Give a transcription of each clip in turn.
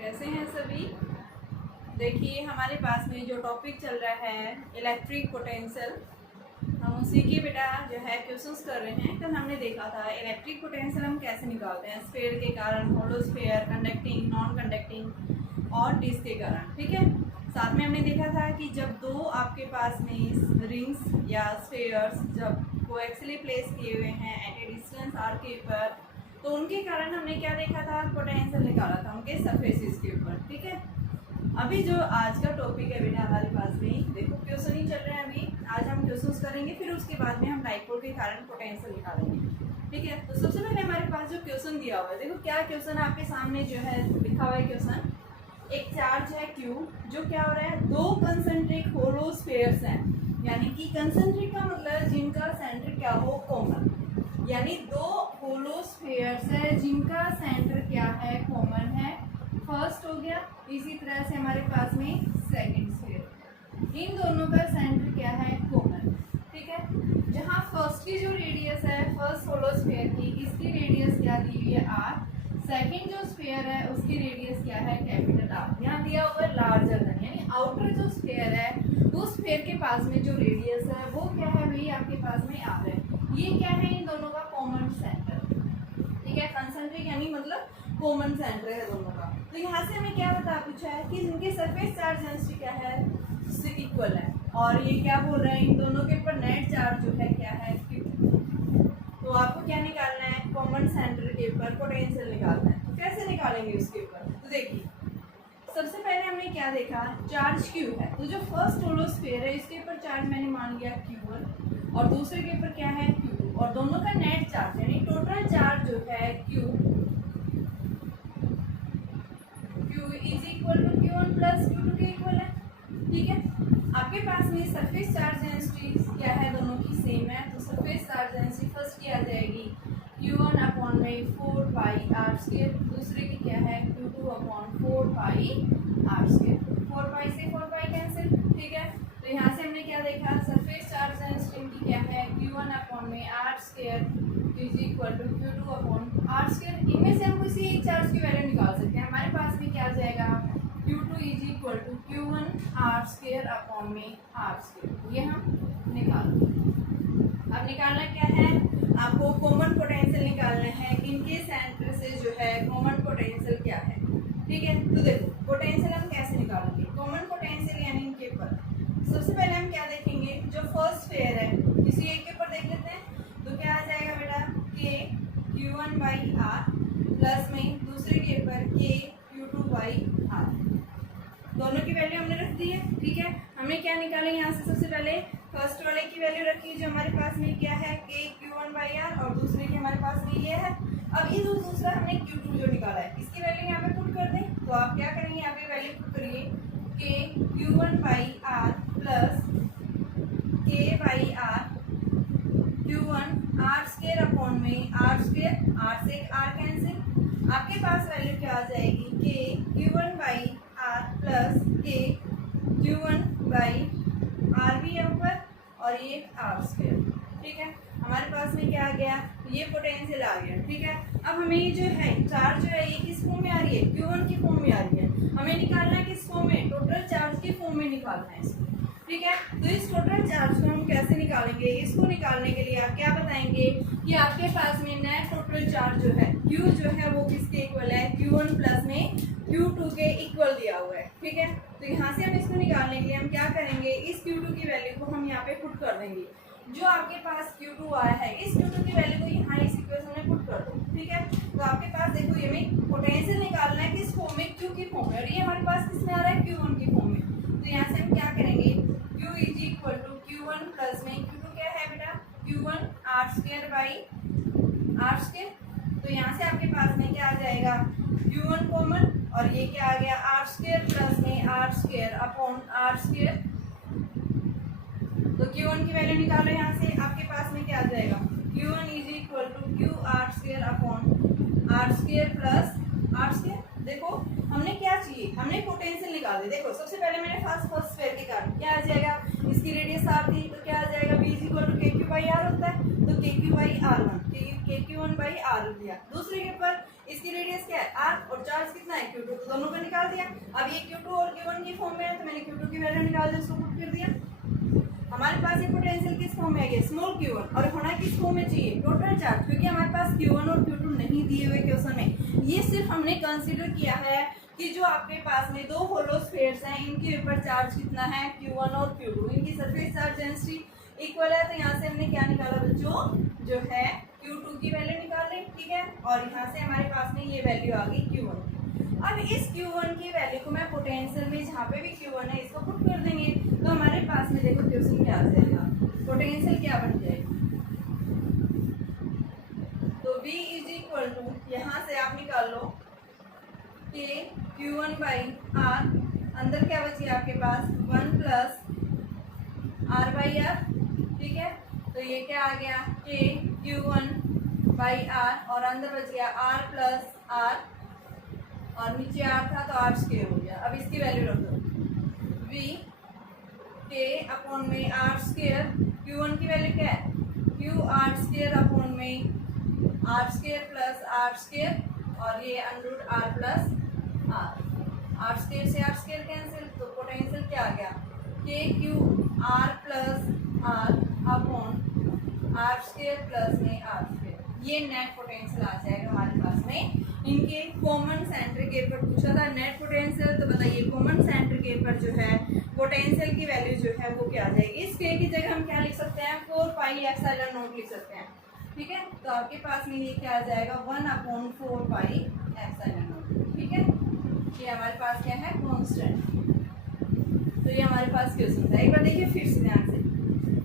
कैसे हैं सभी। देखिए हमारे पास में जो टॉपिक चल रहा है इलेक्ट्रिक पोटेंशियल, हम उसी की बेटा जो है क्वेश्चंस कर रहे हैं। कल हमने देखा था इलेक्ट्रिक पोटेंशियल हम कैसे निकालते हैं, स्फीयर के कारण, hollow sphere, conducting, non conducting और डिस्क के कारण। ठीक है, साथ में हमने देखा था कि जब दो आपके पास में रिंग्स या स्फीयर्स जब कोएक्सियली प्लेस किए हुए हैं एट ए डिस्टेंस आर के ऊपर, तो उनके कारण हमने क्या देखा था, पोटेंशियल निकाला था उनके सरफेसेस के ऊपर। ठीक है, अभी जो आज का टॉपिक है बेटा हमारे पास में, देखो क्वेश्चन ही चल रहे हैं। अभी आज हम क्वेश्चंस करेंगे, फिर उसके बाद में हम डाइपोल के कारण पोटेंशियल निकालेंगे। ठीक है, तो सबसे पहले हमारे पास जो क्वेश्चन दिया हुआ है, देखो क्या क्वेश्चन आपके सामने जो है लिखा हुआ है क्वेश्चन। एक चार्ज है Q, जो क्या हो रहा है, दो कंसेंट्रिक होलो स्फीयर्स हैं, यानी कि कंसेंट्रिक का मतलब जिनका सेंटर क्या हो, कॉमन, यानी दो होलो स्फीयर्स है जिनका सेंटर क्या है, कॉमन है। फर्स्ट हो गया, इसी तरह से हमारे पास में सेकंड स्फीयर, इन दोनों का सेंटर क्या है, कॉमन। ठीक है, जहां फर्स्ट की जो रेडियस है, फर्स्ट होलो स्फीयर की, इसकी रेडियस क्या दी हुई है, r। सेकंड जो स्फीयर है उसकी रेडियस क्या है, कैपिटल R। यहाँ दिया हुआ है लार्जर देन, यानी आउटर जो स्फीयर है उस स्फीयर के पास में जो रेडियस है वो क्या है भाई, आपके पास में R है। ये क्या है, इन दोनों का कॉमन सेंटर। ठीक है, कंसेंट्रिक यानी मतलब कॉमन सेंटर है दोनों का। तो यहाँ से हमें क्या बता पूछा है कि जिनके सरफेस चार्ज डेंसिटी क्या है, उससे इक्वल है, और ये क्या बोल रहे हैं, इन दोनों के ऊपर नेट चार्ज जो है क्या है, Q। तो आपको क्या निकालना है, कॉमन सेंटर के ऊपर पोटेंशियल निकालना है। तो कैसे निकालेंगे उसके ऊपर, तो देखिए सबसे पहले हमने क्या देखा, चार्ज Q है, तो जो फर्स्ट होलो स्फीयर है इसके ऊपर चार्ज मैंने मान लिया Q1 और दूसरे के ऊपर क्या है, Q2, और दोनों का नेट चार्ज यानी टोटल चार्ज जो है Q is equal to Q1 plus Q2 के इक्वल है। ठीक है, आपके पास में सरफेस चार्ज डेंसिटी क्या है, दोनों की सेम है, तो सरफेस चार्ज डेंसिटी फर्स्ट की आ जाएगी Q1 अपॉन में 4 पाई आर स्क्वायर, दूसरे की क्या है Q2 upon 4 pi R square. 4 pi से 4 पाई कैंसिल। ठीक है, तो यहाँ से हमने क्या देखा, सरफेस चार्ज डेंसिटी की क्या है, Q1 अपॉन में R square is equal to Q2 upon R square. इनमें से हम किसी एक चार्ज की वैल्यू निकाल सकते हैं। हमारे पास में क्या आ जाएगा, Q2 is equal to Q1 R square upon में आर स्क्वायर, ये हम निकाल। अब निकालना क्या है, आपको कॉमन पोटेंशियल निकालना है, इनके सेंटर से जो है कॉमन पोटेंशियल क्या है। ठीक है, तो देखो पोटेंशियल हम कैसे निकालेंगे, कॉमन पोटेंशियल यानी इनके ऊपर सबसे पहले हम क्या देखेंगे, जो फर्स्ट स्फीयर है किसी एक के ऊपर देख लेते हैं, तो क्या आ जाएगा बेटा, K Q1 by R plus में दूसरे के ऊपर K Q2 बाई आर, दोनों की वैल्यू हमने रख दी है। ठीक है, हमें क्या निकालें, यहाँ से सबसे पहले फर्स्ट वाले की वैल्यू रखी जो हमारे पास में क्या है, K Q1 बाई आर, और दूसरे की हमारे पास में ये है। अब ये जो दूसरा हमने Q2 जो निकाला है इसकी वैल्यू यहाँ पे पुट कर दें, तो आप क्या करेंगे, यहाँ पे वैल्यू पुट करिए K Q1 by R plus K by R Q1 R square upon में आर स्क्वायर, आर से आर कैंसिल, आपके पास वैल्यू क्या आ जाएगी, K Q1 by R plus K Q1 by R भी है ऊपर और ये आर स्क्वायर। ठीक है, हमारे पास में क्या आ गया, ये पोटेंशियल आ गया। ठीक है, अब हमें जो है चार्ज जो है ये किस फॉर्म में आ रही है, Q1 की फॉर्म में आ रही है, हमें निकालना है किस फॉर्म में, टोटल चार्ज की फॉर्म में निकालना है इसको। ठीक है, तो इस टोटल चार्ज को हम कैसे निकालेंगे, इसको निकालने के लिए आप क्या बताएंगे कि आपके पास में नेट टोटल चार्ज जो है Q जो है वो किसके इक्वल है, Q1 प्लस में Q2 के इक्वल दिया हुआ है। ठीक है, तो यहाँ से हम इसको निकालने के लिए हम क्या करेंगे, इस Q2 की वैल्यू को हम यहाँ पे पुट कर देंगे, जो आपके पास Q2 आया है इस Q2 की वैल्यू को यहाँ इस इक्वेशन में पुट कर दो। ठीक है, तो आपके पास देखो ये में पोटेंशियल निकालना है किस फॉर्म में, Q की फॉर्म में, और ये हमारे पास किस में आ रहा है, Q1 की फॉर्म में। तो यहाँ से हम क्या करेंगे, Q is equal to Q1 plus में Q2 क्या है बेटा, Q1 R square by R square, तो यहाँ से आपके पास में क्या आ जाएगा, Q1 कॉमन, और ये क्या आ गया, आर स्क्वायर प्लस में R square upon R square. तो Q1 की वैल्यू निकालो, यहाँ से आपके पास में क्या आ जाएगा, Q1 is equal to Q R square upon R square plus R square. देखो हमने क्या चाहिए, हमने पोटेंशियल निकाल दी। देखो सबसे पहले मैंने फर्स्ट स्फीयर के कारण क्या आ जाएगा, इसकी रेडियस आर थी, तो क्या आ जाएगा, V is equal to KQ by R होता है, तो KQ by R1, KQ1 by R लिया। दूसरे के ऊपर इसकी रेडियस क्या है r और चार्ज कितना है q2, तो दोनों को निकाल दिया। अब ये q2 और q1 की फॉर्म में है तो मैंने q2 की वैल्यू निकाल दी, उसको पुट कर दिया। हमारे पास ये पोटेंशियल किस फॉर्म में है, स्मॉल q1, और होना किस फॉर्म में चाहिए, टोटल चार्ज, क्योंकि हमारे पास q1 और q2 नहीं दिए हुए क्वेश्चन में। ये सिर्फ हमने कंसीडर किया है कि जो आपके पास में दो होलो स्फीयर्स हैं इनके ऊपर चार्ज कितना है q1 और q2, इनकी सरफेस चार्ज डेंसिटी इक्वल है। तो यहाँ से हमने क्या निकाला बच्चों, जो है q2 की वैल्यू निकाल ली, ठीक है, और यहाँ से हमारे पास में ये वैल्यू आ गई q1। अब इस q1 की वैल्यू को मैं पोटेंशियल में जहाँ पे भी q1 है इसको पुट कर देंगे, तो हमारे पास में देखो क्वेश्चन क्या आ जाएगा, पोटेंशियल क्या बन जाएगी, तो V इज इक्वल टू, यहाँ से आप निकाल लो कि q1 बाई r, अंदर क्या बची आपके पास 1 प्लस r बाई r, ठीक है, तो ये क्या आ गया k q1 बाई r, और अंदर बच गया r प्लस r, और नीचे r था तो r स्क्वायर हो गया। अब इसकी वैल्यू रख दो, v k अपॉन में r स्क्वायर, q1 की वैल्यू क्या है q r स्क्वायर अपॉन में r square plus r square, और ये under r plus r square से r स्क्वायर कैंसिल, तो पोटेंशियल क्या आ गया k q r plus r upon r square plus में r स्क्वायर, ये नेट पोटेंशियल आ जाएगा हमारे पास में। इनके कॉमन सेंटर के पर पूछा था नेट पोटेंशियल, तो बताइए कॉमन सेंटर के पर जो है पोटेंशियल की वैल्यू जो है वो क्या आ जाएगी, इस k की जगह हम क्या लिख सकते हैं 4 पाई एप्सिलॉन नॉट लिख सकते हैं, ठीक है, तो आपके पास में ये क्या आ जाएगा 1/4 पाई एप्सिलॉन नॉट, ठीक है, ये हमारे पास क्या है कांस्टेंट। तो ये हमारे पास क्वेश्चन था, एक बार देखिए फिर से ध्यान से,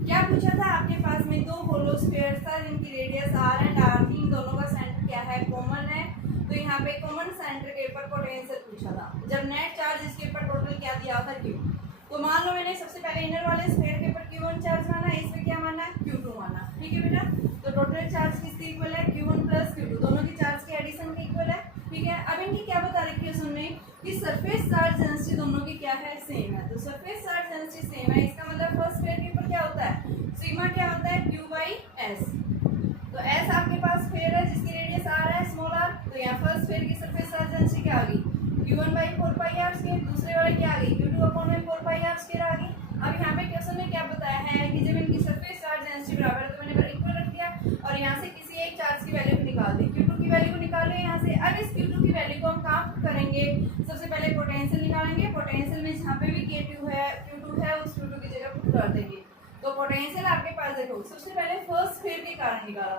क्या पूछा था आपके पास में दो होलो स्फीयर्स था जिनकी रेडियस r एंड r थी, इन दोनों का सेंटर क्या है कॉमन है, तो यहाँ पे कॉमन सेंटर के ऊपर पोटेंशियल पूछा था, जब नेट चार्ज इसके ऊपर टोटल क्या दिया था q, तो मान लो मैंने सबसे पहले इनर वाले स्फीयर के ऊपर q1 चार्ज माना, इस पे क्या माना q2 माना, ठीक है बेटा, तो टोटल चार्ज किसके इक्वल है q1 प्लस q2, दोनों की चार्ज के एडिशन के इक्वल है, ठीक है। अब इनकी क्या बता रखी है सुनने कि सरफेस चार्ज डेंसिटी दोनों की क्या है सेम है, तो सरफेस चार्ज डेंसिटी सेम है, इसका मतलब फर्स्ट स्फीयर के ऊपर क्या होता है सिग्मा क्या होता है q बाई s, तो s आपके पास स्फीयर है जिसकी रेडियस r है स्मॉल r, तो यहाँ फर्स्ट स्फीयर की सरफेस चार्ज डेंसिटी क्या आ गई q1 by 4 pi r square, दूसरे वाले क्या आ गई q2 अपॉन में 4 पाई r स्क्वायर आ गई। अब यहाँ पे क्वेश्चन में क्या बताया है कि जब इनकी सरफेस चार्ज डेंसिटी बराबर है तो मैंने इक्वल रख दिया, और यहाँ से किसी एक चार्ज की वैल्यू को निकाल दी, q2 की वैल्यू को निकाल लो यहाँ से। अब इस q2 की वैल्यू को हम कहाँ पुट करेंगे, सबसे पहले पोटेंशियल निकालेंगे, पोटेंशियल में जहाँ पे भी q2 है उस q2 की जगह पुट कर देंगे, तो पोटेंशियल आपके पास देखो सबसे पहले फर्स्ट स्फीयर के कारण निकाला,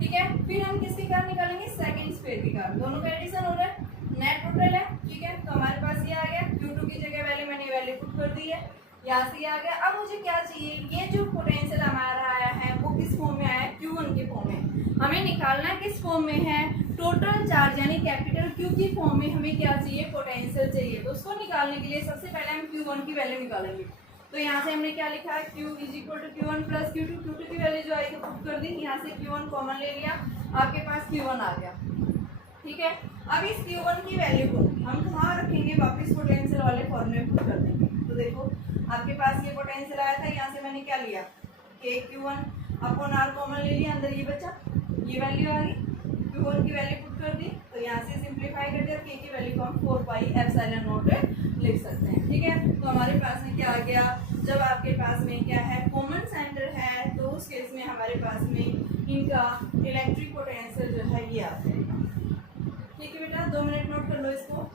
ठीक है, फिर हम किसके कारण निकालेंगे सेकंड स्फीयर के कारण, दोनों का एडिशन हो रहा है नेट टोटल है, ठीक है, तो हमारे पास ये आ गया q2 की जगह वैल्यू मैंने वैल्यू पुट कर दी है, यहाँ से ये आ गया। अब मुझे क्या चाहिए, ये जो पोटेंशियल हमारा आया है वो किस फॉर्म में आया है q1 के फॉर्म में, हमें निकालना किस फॉर्म में है टोटल चार्ज यानी कैपिटल Q की फॉर्म में हमें क्या चाहिए पोटेंशियल चाहिए, तो उसको निकालने के लिए सबसे पहले हम q1 की वैल्यू निकालेंगे, तो यहाँ से हमने क्या लिखा है q is equal to q1 plus q2, q2 की वैल्यू जो आई तो पुट कर दी, यहाँ से q1 कॉमन ले लिया, आपके पास q1 आ गया, ठीक है। अब इस q1 की वैल्यू को हम कहाँ रखेंगे, वापस पोटेंशियल वाले फॉर्मूले में पुट कर देंगे, तो देखो आपके पास ये पोटेंशियल आया था, यहाँ से मैंने क्या लिया k q1 upon r common ले लिया, अंदर ये बचा, ये वैल्यू आ गई, q1 की वैल्यू पुट कर दी, तो यहाँ से सिंप्लीफाई कर दिया, k की वैल्यू को हम 4 पाई एप्सिलॉन नॉट लिख सकते हैं, ठीक है। तो हमारे पास में क्या आ गया, जब आपके पास में क्या है कॉमन सेंटर है तो उस केस में हमारे पास में इनका इलेक्ट्रिक पोटेंशियल जो है ये आ जाएगा, ठीक है बेटा, 2 मिनट नोट कर लो इसको।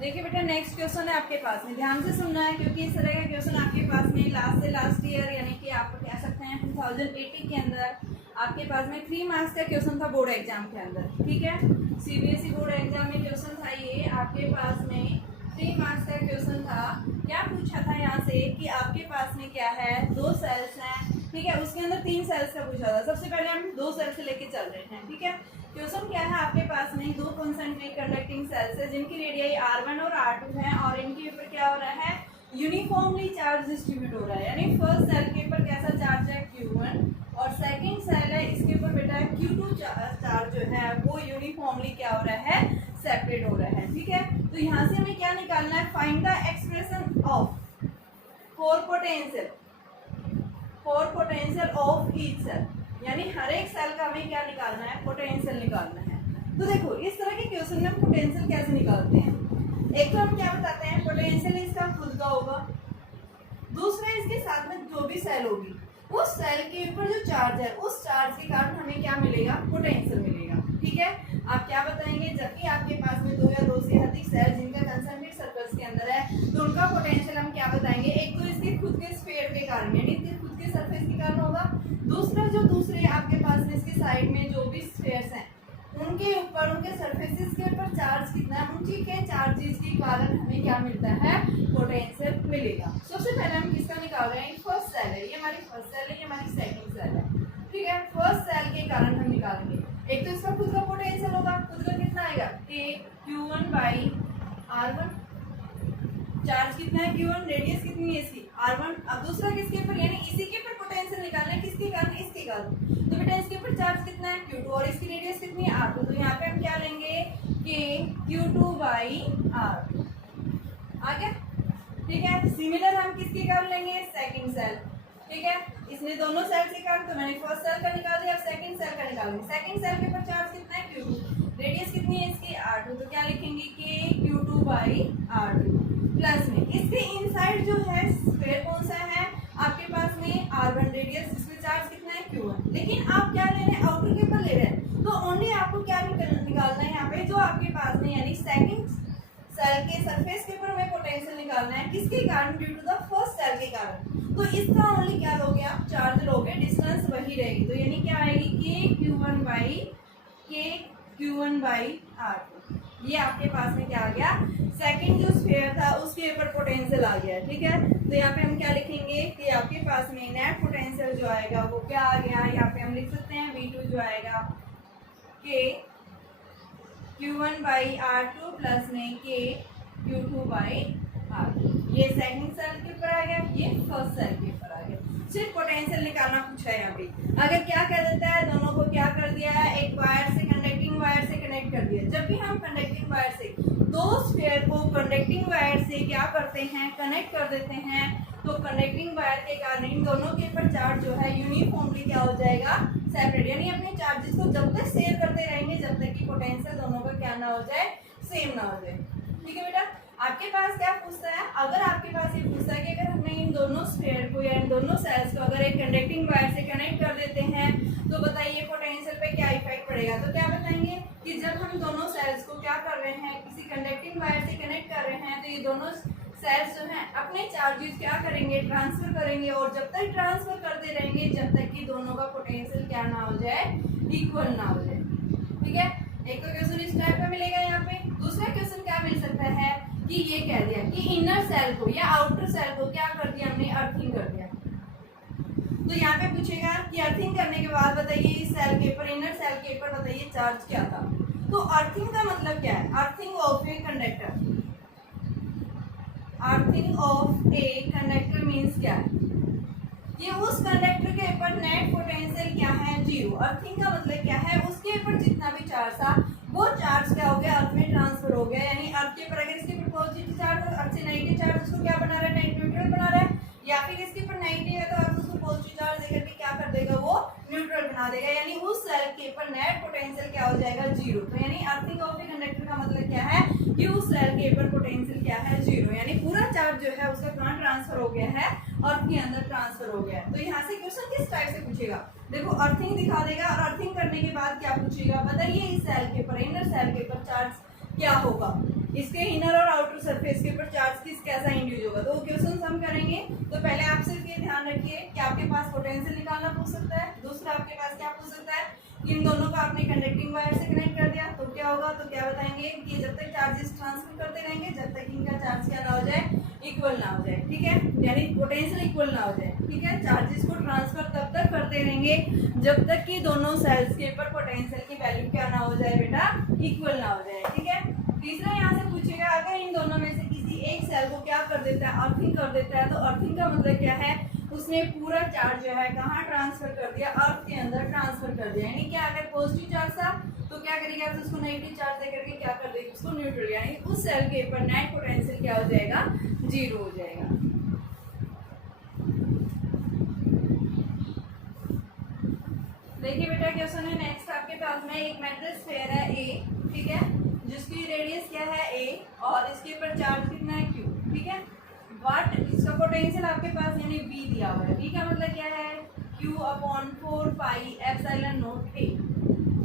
देखिए बेटा नेक्स्ट क्वेश्चन है आपके पास में, ध्यान से सुनना है क्योंकि इस तरह का क्वेश्चन आपके पास में लास्ट से लास्ट ईयर यानी कि आप कह सकते हैं 2018 के अंदर आपके पास में 3 मार्क्स का क्वेश्चन था बोर्ड एग्जाम के अंदर, ठीक है, सीबीएसई बोर्ड एग्जाम में क्वेश्चन था ये आपके पास में 3 मार्क्स का क्वेश्चन था। क्या पूछा था यहाँ से कि आपके पास में क्या है 2 सेल्स हैं, ठीक है, उसके अंदर 3 सेल्स का पूछा था, सबसे पहले हम 2 सेल्स से लेके चल रहे हैं, ठीक है। क्वेश्चन क्या है आपके पास में 2 कॉन्सेंट्रिक कंडक्टिंग सेल्स है जिनकी रेडियस r1 और r2 है, और इनके ऊपर क्या हो रहा है यूनिफॉर्मली चार्ज डिस्ट्रीब्यूट हो रहा है, यानी फर्स्ट सेल के ऊपर कैसा चार्ज है q1 और सेकंड सेल है इसके ऊपर बेटा q2 चार्ज जो है वो यूनिफॉर्मली क्या हो रहा है सेपरेट हो रहा है, ठीक है। तो यहाँ से हमें क्या निकालना है, find the expression of for potential of each cell, यानी हर एक सेल का हमें क्या निकालना है, पोटेंशियल निकालना है। तो देखो इस तरह के क्वेश्चन में हम पोटेंशियल कैसे निकालते हैं, एक तो हम क्या बताते हैं, पोटेंशियल इसका खुद का होगा, दूसरा इसके साथ में जो भी सेल होगी उस सेल के ऊपर जो चार्ज है उस चार्ज के कारण हमें क्या मिलेगा, पोटेंशियल मिलेगा, ठीक है। आप क्या बताएंगे, जब भी आपके पास में दो या दो से अधिक सेल जिनका कंसंट्रेट सर्कल्स के अंदर है तो उनका पोटेंशियल हम क्या बताएंगे, एक तो इसके खुद के स्फीयर के कारण यानी इसके खुद के सरफेस के कारण होगा, दूसरा जो दूसरे आपके पास में इसके साइड में जो भी स्फीयर्स हैं उनके ऊपर उनके सरफेसेस के ऊपर चार्ज कितना है, उनकी के चार्जेस के कारण हमें क्या मिलता है, पोटेंशियल मिलेगा। सबसे पहले हम किसका निकाल रहे हैं, फर्स्ट सेल है, ये हमारी फर्स्ट सेल है, ये हमारी सेकंड सेल है, ठीक है। फर्स्ट सेल के कारण हम निकालेंगे, एक तो इसका खुद का पोटेंशियल होगा, खुद का कितना आएगा, Q1/R1, चार्ज कितना है Q1, रेडियस कितनी है इसकी R1। अब दूसरा किसके ऊपर, यानी इसी के ऊपर पोटेंशियल निकालना है, किसके कारण, इसके कारण। तो बेटा इसके ऊपर चार्ज कितना है Q2 और इसकी रेडियस कितनी है R2। तो यहाँ पे हम क्या लेंगे कि Q2/R2 आ गया, ठीक है। सिमिलर हम किसके कारण लेंगे, सेकंड सेल, ठीक है। इसने दोनों सेल के कारण, तो मैंने फर्स्ट सेल का निकाल दिया, अब सेकंड सेल का निकालेंगे। सेकंड सेल के ऊपर चार्ज कितना है Q2, रेडियस कितनी है इसकी R2। तो क्या लिखेंगे कि Q2/R2 प्लस में इसके इनसाइड जो है स्फीयर कौन सा है आपके पास में R1 रेडियस, जिसमें चार्ज कितना है Q1। लेकिन आप क्या ले रहे हैं, आउटर के ऊपर ले रहे हैं, तो ओनली आपको क्या निकालना है यहाँ पे जो आपके पास में, यानी सेकंड सेल के सरफेस के ऊपर हमें पोटेंशियल निकालना है, किसके कारण, due to the first cell के कारण। तो इसका ओनली क्या लोगे आप, चार्ज लोगे, डिस्टेंस वही रहेगी, तो यानी क्या आएगी Q1/R2। ये आपके पास में क्या आ गया, सेकंड जो स्फीयर था उसके ऊपर पोटेंशियल आ गया, ठीक है। तो यहाँ पे हम क्या लिखेंगे कि आपके पास में नेट पोटेंशियल जो आएगा वो क्या आ गया, यहाँ पे हम लिख सकते हैं V2 जो आएगा के Q1/R2 प्लस में के Q2/R2। ये सेकंड सेल के ऊपर आ गया, ये फर्स्ट सेल के ऊपर आ गया। सिर्फ पोटेंशियल निकालना पूछा है यहाँ पे। अगर क्या कर देता है, दोनों को क्या कर दिया है, एक वायर से कंडक्टिंग वायर से कनेक्ट कर दिया। जब भी हम कंडक्टिंग वायर से दो स्फीयर को कंडक्टिंग वायर से क्या करते हैं, कनेक्ट कर देते हैं, तो कंडक्टिंग वायर के कारण इन दोनों के ऊपर चार्ज जो है यूनिफॉर्मली क्या हो जाएगा, सेपरेट, यानी अपने चार्जेस को जब तक शेयर करते रहेंगे जब तक कि पोटेंशियल दोनों का क्या ना हो जाए, सेम ना हो जाए, ठीक है बेटा। आपके पास क्या पूछता है, अगर आपके पास ये पूछता है कि अगर हमने इन दोनों स्फीयर को या इन दोनों सेल्स को अगर एक कंडक्टिंग वायर से कनेक्ट कर देते हैं तो बताइए पोटेंशियल पे क्या इफेक्ट पड़ेगा। तो क्या बताएंगे कि जब हम दोनों सेल्स को क्या कर रहे हैं, किसी कंडक्टिंग वायर से कनेक्ट कर रहे हैं, तो ये दोनों सेल्स जो हैं अपने चार्जेस क्या करेंगे, ट्रांसफर करेंगे, और जब तक ट्रांसफर करते रहेंगे जब तक कि दोनों का पोटेंशियल क्या ना हो जाए, इक्वल ना हो जाए, ठीक है। एक तो क्वेश्चन इस टाइप का मिलेगा यहाँ पे। दूसरा क्वेश्चन क्या मिल सकता है कि ये कह दिया कि इनर सेल को या आउटर सेल को क्या कर दिया हमने, अर्थिंग कर दिया। तो यहाँ पे पूछेगा कि अर्थिंग करने के बाद बताइए इस सेल के ऊपर, इनर सेल के ऊपर बताइए चार्ज क्या था। तो अर्थिंग का मतलब क्या है, earthing of a conductor, earthing of a conductor means क्या है, ये उस कंडक्टर के ऊपर नेट पोटेंशियल क्या है, 0। अर्थिंग का मतलब क्या है, उसके ऊपर जितना भी चार्ज था वो चार्ज क्या हो गया, अर्थ में ट्रांसफर हो गया। यानी अर्थ के ऊपर अगर इसके ऊपर पॉजिटिव चार्ज है, अर्थ से नेगेटिव चार्ज उसको क्या बना रहा है, न्यूट्रल बना रहा है, या फिर इसके ऊपर नेगेटिव है तो अर्थ उसको पॉजिटिव चार्ज देकर के क्या कर देगा, वो न्यूट्रल बना देगा। यानी उस सेल के ऊपर नेट पोटेंशियल क्या हो जाएगा, 0। तो यानी अर्थिंग ऑफ ए कंडक्टर का मतलब क्या है कि उस सेल के ऊपर पोटेंशियल क्या है, 0। यानी पूरा चार्ज जो है उसका कहाँ ट्रांसफर हो गया है, अर्थ के अंदर ट्रांसफर हो गया है। तो यहाँ से क्वेश्चन किस टाइप से पूछेगा, देखो अर्थिंग दिखा देगा और अर्थिंग करने के बाद क्या पूछेगा, बताइए इस सेल के ऊपर, इनर सेल के ऊपर चार्ज क्या होगा, इसके इनर और आउटर सरफेस के ऊपर चार्ज किस कैसा इंड्यूस होगा। तो क्वेश्चन हम करेंगे तो पहले आप सिर्फ ये ध्यान रखिए कि आपके पास पोटेंशियल निकालना पूछ सकता है। दूसरा आपके पास क्या पूछ सकता है, इन दोनों का आपने कंडक्टिंग वायर से कनेक्ट कर दिया तो क्या होगा, तो क्या बताएंगे कि जब तक चार्जेस ट्रांसफर करते रहेंगे जब तक इनका चार्ज क्या ना हो जाए, इक्वल ना हो जाए, ठीक है। यानी पोटेंशियल इक्वल ना हो जाए, ठीक है। चार्जेस को ट्रांसफर तब तक करते रहेंगे जब तक कि दोनों सेल्स के ऊपर पोटेंशियल की वैल्यू क्या ना हो जाए बेटा, इक्वल ना हो जाए, ठीक है। तीसरा यहाँ से पूछेगा अगर इन दोनों में से किसी एक सेल को क्या कर देता है, अर्थिंग कर देता है, तो अर्थिंग का मतलब क्या है, उसने पूरा चार्ज जो है कहाँ ट्रांसफर कर दिया, अर्थ के अंदर ट्रांसफर कर दिया। यानी क्या, अगर पॉजिटिव चार्ज था तो क्या करेगा, तो उसको नेगेटिव चार्ज दे करके क्या कर देगा, उसको न्यूट्रल, यानी उस सेल के ऊपर नेट पोटेंशियल क्या हो जाएगा, जीरो हो जाएगा। देखिए बेटा क्वेश्चन है नेक्स्ट आपके पास में, एक मेटल स्फीयर है ए, ठीक है, जिसकी रेडियस क्या है ए और इसके ऊपर चार्ज कितना है क्यू, ठीक है। बट इसका पोटेंशियल आपके पास यानी बी दिया हुआ है, बी का मतलब क्या है, Q upon 4 pi epsilon naught ए,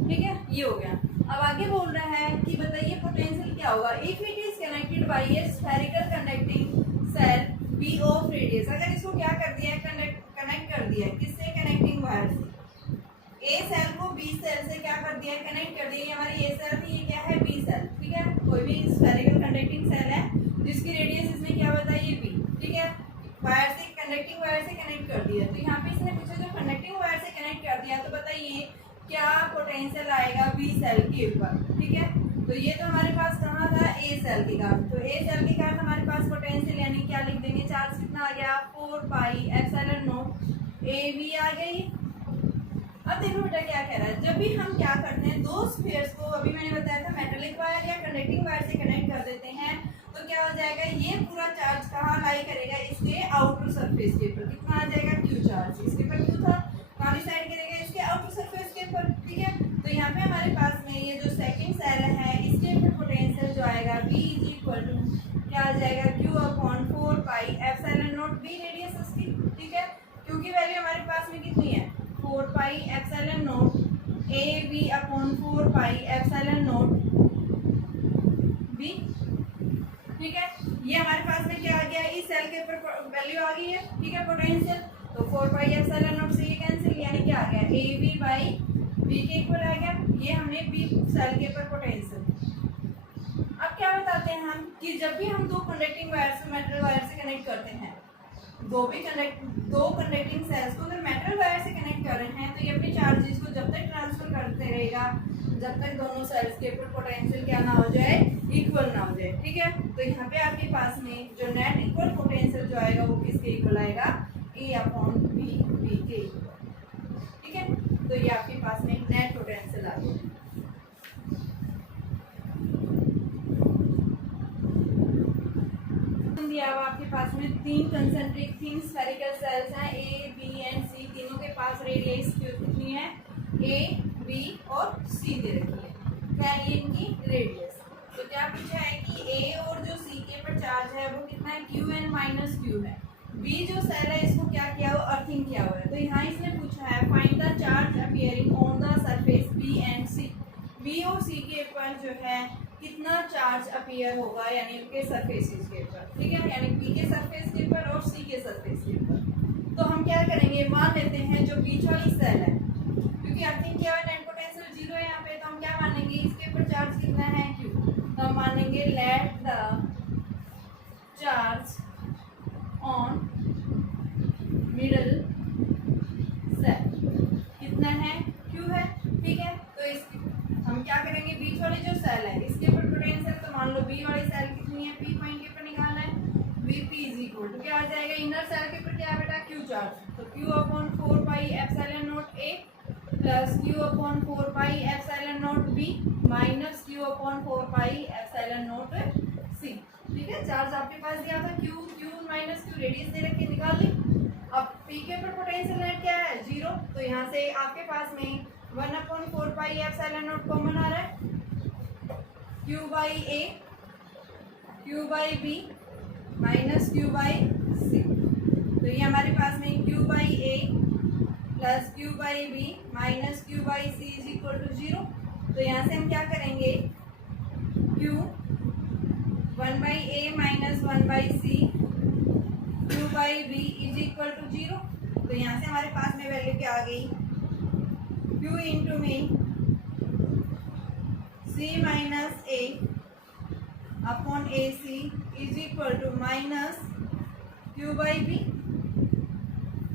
ठीक है, ये हो गया। अब आगे बोल रहा है कि बताइए पोटेंशियल क्या होगा if it is connected by a spherical conducting cell B of radius. अगर इसको क्या कर दिया है, कनेक्ट कर दिया है, किससे, कनेक्टिंग वायर से। ए सेल को बी सेल से क्या कर दिया है, कनेक्ट कर दिया। ये हमारी ए सेल थी, ये क्या है, बी सेल, ठीक है। कोई भी स्फेरिकल कंडक्टिंग सेल है जिसकी रेडियस इसने क्या बताई, ये बी, ठीक है। वायर से, कंडक्टिंग वायर से कनेक्ट कर दिया। तो यहाँ पे इसने पूछा जो कंडक्टिंग वायर से कनेक्ट कर दिया, तो बताइए क्या पोटेंशियल आएगा बी सेल के ऊपर, ठीक है। तो ये तो हमारे पास कहाँ था, ए सेल के कारण। तो ए सेल के कारण हमारे पास पोटेंशियल यानी क्या लिख देंगे, चार्ज कितना आ गया, 4 पाई एप्सिलॉन नॉट ए बी आ गई। अब देखो बेटा क्या कह रहा है, जब भी हम क्या करते हैं, दो स्फीयर्स को, अभी मैंने बताया था मेटेलिक वायर या कंडक्टिंग वायर से कनेक्ट कर देते हैं, तो क्या हो जाएगा, ये पूरा चार्ज कहाँ लाई करेगा, इसके आउटर सरफेस के ऊपर। कितना आ जाएगा, क्यू चार्ज, इसके ऊपर क्यू था, कौन साइड करेगा, इसके आउटर सरफेस के ऊपर, ठीक है। तो यहाँ पे हमारे पास में ये जो सेकंड सेल है, इसके ऊपर पोटेंशियल जो आएगा बी इज इक्वल टू क्या आ जाएगा, Q upon 4 pi epsilon naught B radius उसकी, ठीक है। क्यू की वैल्यू हमारे पास में कितनी है, 4 पाई एप्सिलॉन नॉट ए B upon 4 pi epsilon naught B, ठीक है। ये हमारे पास में क्या आ गया, इस सेल के ऊपर वैल्यू आ गई है, ठीक है, पोटेंशियल। तो 4 पाई एप्सिलॉन नॉट से ये कैंसिल, यानी क्या आ गया, ए बी बाई बी के इक्वल आ गया। ये हमने बी सेल के ऊपर पोटेंशियल। अब क्या बताते हैं हम कि जब भी हम दो कंडक्टिंग वायर से मेटल वायर से कनेक्ट करते हैं, दो कंडक्टिंग सेल्स को अगर मेटल वायर से कनेक्ट कर रहे हैं, तो ये अपने चार्जेस को जब तक ट्रांसफर करते रहेगा जब तक दोनों सेल्स के ऊपर पोटेंशियल क्या ना हो जाए, इक्वल ना हो जाए, ठीक है। तो यहाँ पे आपके पास में जो नेट इक्वल पोटेंशियल जो आएगा वो किसके इक्वल आएगा, ए अपॉन बी, बी के इक्वल, ठीक है। तो ये आपके पास में नेट पोटेंशियल आ गया। अब आपके पास में तीन कंसेंट्रिक, तीन स्फेरिकल सेल्स हैं, ए बी एंड सी। तीनों के पास रेडियस कितनी है, ए बी और सी दे रखी है, क्या है ये इनकी रेडियस। तो क्या पूछा है कि ए और जो सी के पर चार्ज है वो कितना है, क्यू एन माइनस क्यू है। बी जो सेल है इसको क्या किया हुआ, अर्थिंग किया हुआ है। तो यहाँ इसने पूछा है find the charge appearing on the surface B and C. B और सी के ऊपर जो है कितना चार्ज अपीयर होगा, यानी उनके सरफेसेस के ऊपर, ठीक है, यानी बी के सरफेस के ऊपर और सी के सरफेस के ऊपर। तो हम क्या करेंगे, मान लेते हैं जो बीच वाली सेल है, क्योंकि अर्थिंग क्या है, नेट पोटेंशियल जीरो है यहाँ पे, तो हम क्या मानेंगे, इसके ऊपर चार्ज कितना है, क्यू। तो हम मानेंगे let the charge on middle cell कितना है, क्यू है, ठीक है। तो इस हम क्या करेंगे, बीच वाली जो सेल है इसके ऊपर पोटेंशियल, तो मान लो बी वाली सेल कितनी है, पी पॉइंट के ऊपर निकालना है, V P is equal to क्या आ जाएगा, इनर सेल के ऊपर क्या है बेटा, क्यू चार्ज। तो q upon 4 pi epsilon naught a plus q upon 4 pi epsilon naught b minus q upon 4 pi epsilon naught c, ठीक है। चार्ज आपके पास दिया था q, q minus q, radius दे रखी, निकाल ली। अब पी के ऊपर पोटेंशियल नेट क्या है, जीरो। तो यहाँ से आपके पास में 1/4 पाई एप्सिलॉन नॉट कॉमन आ रहा है, q by a, q by b minus q by c. तो ये हमारे पास में q by a plus q by b minus q by c is equal to 0। तो यहाँ से हम क्या करेंगे, q 1 by a minus 1 by c q by b is equal to 0। तो यहाँ से हमारे पास में वैल्यू क्या आ गई, क्यू इंटू में c minus a upon a c is equal to minus q by b,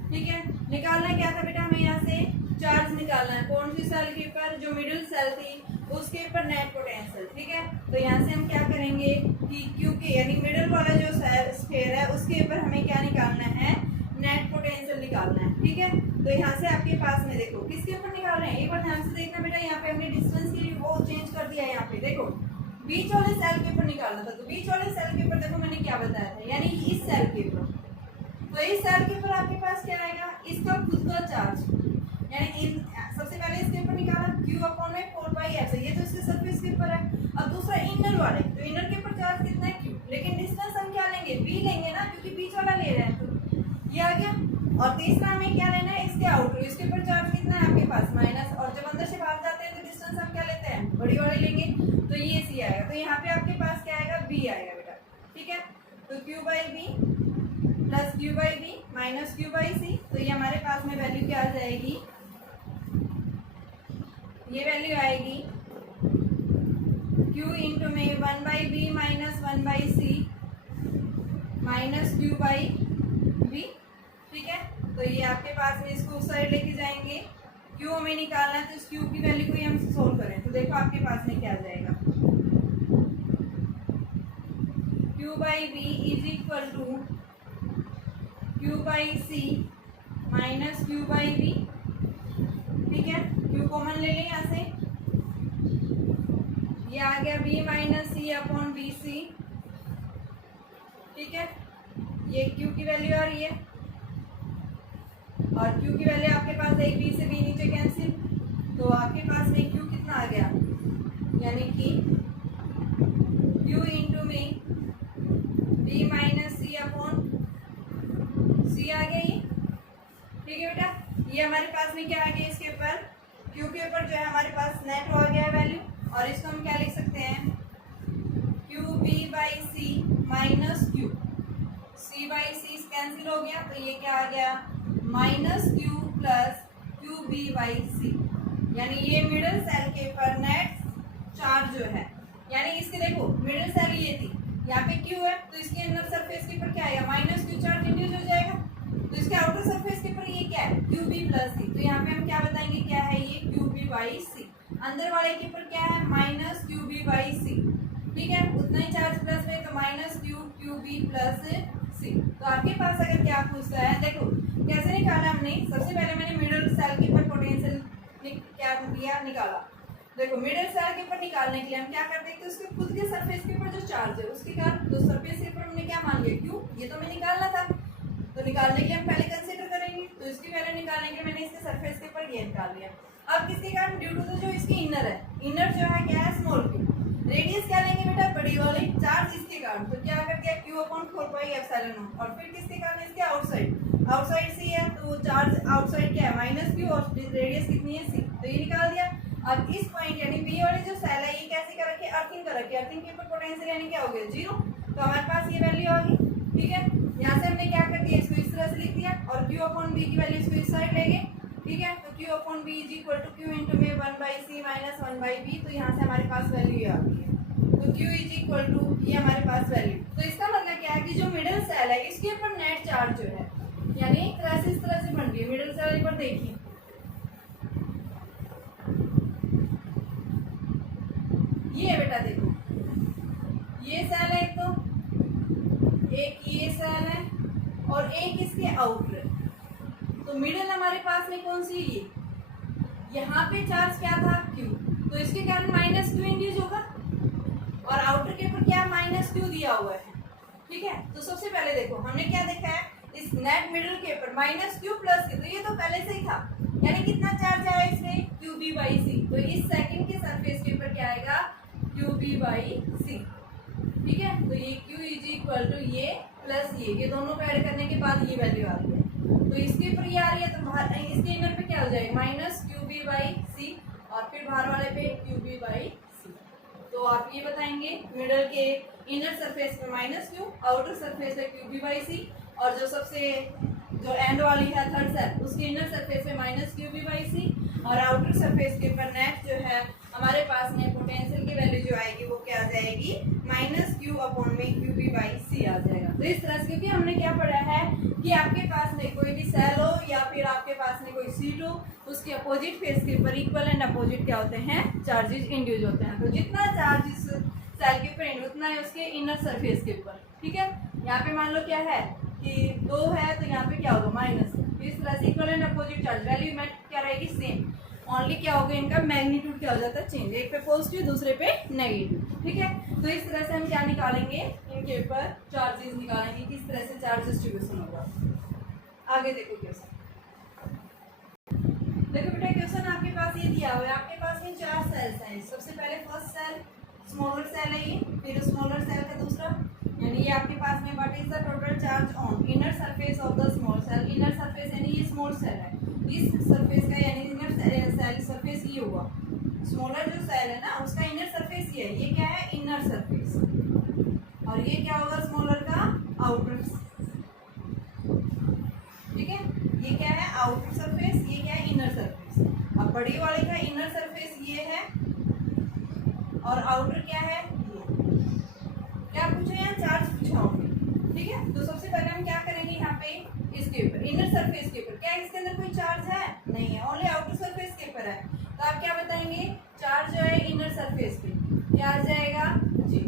ठीक है। निकालना क्या था बेटा, हमें यहाँ से चार्ज निकालना है, कौन सी सेल के ऊपर, जो मिडिल सेल थी उसके ऊपर नेट पोटेंशियल, ठीक है। तो यहाँ से हम क्या करेंगे कि क्यू के यानी मिडिल वाला जो स्फीयर है उसके ऊपर हमें क्या निकालना है, नेट पोटेंशियल ठीक है। तो यहाँ से आपके पास में देखो किसके ऊपर निकाल रहे हैं, एक बार ध्यान से देखना बेटा, यहाँ पे हमने डिस्टेंस की वो चेंज कर दिया है। यहाँ पे देखो बीच वाले सेल के ऊपर निकालना था, तो बीच वाले सेल के ऊपर देखो मैंने क्या बताया था, यानी इस सेल के ऊपर। तो इस सेल के ऊपर आपके पास क्या आएगा, इसका खुद का चार्ज, यानी इन सबसे पहले इसके ऊपर निकाला Q/4πf, ये तो इसके सरफेस के ऊपर है। अब दूसरा इनर वाले, तो इनर के ऊपर चार्ज कितना है Q, लेकिन डिस्टेंस हम क्या लेंगे, B लेंगे ना, क्योंकि बीच वाला ले रहे हैं, तो ये आ गया। और तीसरा हमें क्या लेना है, इसके आउटर, इसके ऊपर चार्ज कितना है आपके पास माइनस, और जब अंदर से बाहर जाते हैं तो डिस्टेंस हम क्या लेते हैं, बड़ी वाली लेंगे, तो ये C आएगा। तो यहाँ पे आपके पास क्या आएगा, B आएगा बेटा, ठीक है। तो Q/B plus Q/B minus Q/C, तो ये हमारे पास में वैल्यू क्या आ जाएगी, ये वैल्यू आएगी Q इंटू में 1/B minus 1/C minus Q/B, ठीक है। तो ये आपके पास में इसको उस साइड लेके जाएंगे, Q हमें निकालना है, तो इस Q की वैल्यू को ही हम सोल्व करें, तो देखो आपके पास में क्या आ जाएगा, Q/B is equal to Q/C minus Q/B, ठीक है। Q कॉमन ले लें यहाँ से, ये आ गया B माइनस C/BC, ठीक है। ये Q की वैल्यू आ रही है, और Q की वैल्यू आपके पास एक B से B नीचे कैंसिल, तो आपके पास में Q कितना आ गया, यानी कि Q इंटू में B माइनस C/C आ गया ये, ठीक है बेटा। ये हमारे पास में क्या आ गया, इसके ऊपर Q के ऊपर जो है हमारे पास नेट हो गया है वैल्यू, और इसको हम क्या लिख सकते हैं, QB/C minus Q, C/C cancel हो गया, तो ये क्या आ गया, माइनस Q प्लस QB/C, यानी ये मिडिल सेल के ऊपर नेट चार्ज जो है, यानी इसके देखो मिडिल सेल ये थी, यहाँ पे Q है, तो इसके अंदर सरफेस के ऊपर क्या आएगा, माइनस Q चार्ज इंड्यूस हो जाएगा, तो इसके आउटर सरफेस के ऊपर ये क्या है, QB+C, तो यहाँ पे हम क्या बताएंगे, क्या है ये QB/C, अंदर वाले के ऊपर क्या है, माइनस QB/C, ठीक है, उतना ही चार्ज प्लस में, तो माइनस QB+C। तो आपके पास अगर क्या पूछता है, देखो कैसे निकाला हमने, सबसे पहले मैंने मिडिल सेल के ऊपर पोटेंशियल क्या किया, निकाला। देखो मिडिल सेल के ऊपर निकालने के लिए हम क्या करते हैं कि उसके खुद के सरफेस के ऊपर जो चार्ज है उसके कारण, तो सरफेस के ऊपर हमने क्या मान लिया, Q, ये तो हमें निकालना था, तो निकालने के लिए हम पहले कंसीडर करेंगे, तो इसकी वैल्यू निकालने के लिए मैंने इसके सरफेस के ऊपर ये निकाल लिया। अब किसके कारण, ड्यू टू जो इसकी इनर है, इनर जो है क्या है, स्मॉल Q, रेडियस क्या लेंगे बेटा, बड़ी वाली, चार्ज इसके कारण, तो क्या कर दिया Q/4πε0, और फिर किसके कारण, इसके आउटसाइड, आउटसाइड C है, तो चार्ज आउटसाइड क्या है, माइनस Q, और रेडियस कितनी है C, तो ये निकाल दिया। अब इस पॉइंट यानी B वाली जो सेल है ये कैसे कर रखी है, अर्थिंग कर रखी है, अर्थिंग के ऊपर पोटेंशियल यानी क्या हो गया, 0, तो हमारे पास ये वैल्यू आ गई, ठीक है। यहाँ से हमने क्या कर दिया, इसको इस तरह से लिख दिया, और Q/B की वैल्यू इसको इस साइड ले गए, ठीक है। तो Q/B is equal to Q into में 1/C माइनस 1/B, तो यहाँ से हमारे पास वैल्यू आ गई है, तो Q इज इक्वल टू ये हमारे पास वैल्यू। तो इसका मतलब क्या है कि जो मिडिल सेल है इसके ऊपर नेट चार्ज जो है, यानी एक तरह से इस तरह से बन गई मिडिल सेल पर, देखिए ये बेटा, देखो ये सेल है, तो एक ये सेल है और एक इसके आउटर, तो मिडिल हमारे पास में कौन सी, ये यहाँ पे चार्ज क्या था, Q, तो इसके कारण माइनस Q इंड्यूस होगा, और आउटर के ऊपर क्या माइनस Q दिया हुआ है, ठीक है। तो सबसे पहले देखो हमने क्या देखा है, इस नेट मिडिल के ऊपर माइनस Q प्लस Q, तो ये तो पहले से ही था, यानी कितना चार्ज आया इसमें, QB/C, तो इस सेकंड के सरफेस के ऊपर क्या आएगा, QB/C, ठीक है। तो ये Q इज इक्वल टू ये प्लस ये दोनों को ऐड करने के बाद ये वैल्यू आ रही है, तो इसके ऊपर ये आ रही है, तो बाहर इसके इनर पे क्या हो जाएगा, माइनस QB/C, और फिर बाहर वाले पे QB/C। तो आप ये बताएंगे मिडल के इनर सरफेस पे माइनस Q, आउटर सरफेस पे QB/C, और जो सबसे जो एंड वाली है थर्ड सेल उसके इनर सरफेस पे माइनस QB/C, और आउटर सरफेस के ऊपर नेट जो है हमारे पास में पोटेंशियल की वैल्यू जो आएगी वो क्या आ जाएगी, माइनस Q/QB/C आ जाएगा। तो इस तरह से, क्योंकि हमने क्या पढ़ा है कि आपके पास में कोई भी सेल हो या फिर आपके पास में कोई सीट हो, उसके अपोजिट फेस के ऊपर इक्वल एंड अपोजिट क्या होते हैं, चार्जेस इंड्यूस होते हैं, तो जितना चार्ज इस सेल के ऊपर उतना है उसके इनर सरफेस के ऊपर, ठीक है। यहाँ पे मान लो क्या है कि 2 है, तो यहाँ पे क्या होगा माइनस, इस तरह से equal and opposite charge value में क्या रहेगी सेम, ओनली क्या होगा इनका मैग्नीट्यूड क्या हो जाता है चेंज, एक पे पॉजिटिव दूसरे पे नेगेटिव। ठीक है, तो इस तरह से हम क्या निकालेंगे इनके ऊपर चार्जेस निकालेंगे, किस तरह से चार्ज डिस्ट्रीब्यूशन होगा। आगे देखो क्वेश्चन, देखो बेटा क्वेश्चन आपके पास ये दिया हुआ है, आपके पास ये 4 सेल्स हैं। सबसे पहले फर्स्ट सेल स्मॉलर सेल है ये, फिर स्मॉलर सेल का दूसरा, यानी ये आपके पास में what is the total charge on inner surface of the small cell. Inner surface यानी ये स्मॉल सेल है, इस सरफेस का यानी इनर सेल सरफेस ये हुआ, स्मॉलर जो सेल है ना उसका इनर सरफेस ये क्या है इनर सरफेस, और ये क्या होगा स्मॉलर का आउटर। ठीक है, ये क्या है आउटर सरफेस, ये क्या है इनर सरफेस। अब बड़ी वाले का इनर सरफेस ये है और आउटर क्या है ये। क्या पूछे यहाँ चार्ज पूछा होंगे। ठीक है, तो सबसे पहले हम क्या करेंगे यहाँ पे इसके ऊपर इनर सरफेस के ऊपर, क्या इसके अंदर कोई चार्ज है नहीं है, ओनली आउटर सरफेस के ऊपर है। तो आप क्या बताएंगे चार्ज जो है इनर सरफेस पे क्या आ जाएगा जी।